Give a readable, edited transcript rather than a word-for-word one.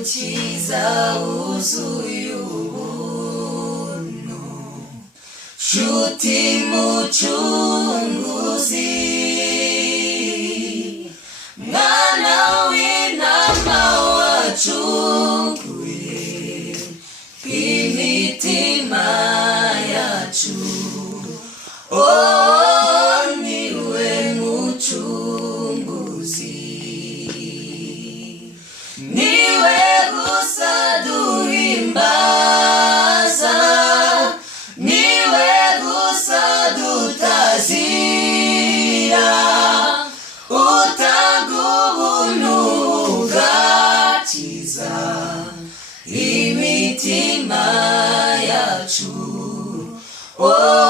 mukiza wuzuye ubuntu, nshuti mucunguzi, mwana w'intama wacunguye imitima yacu. Oh, niwe mucunguzi, niwe gusa duhimbaza, niwe gusa dutazira, utanga ubuntu ugakiza imitima yacu. Oh,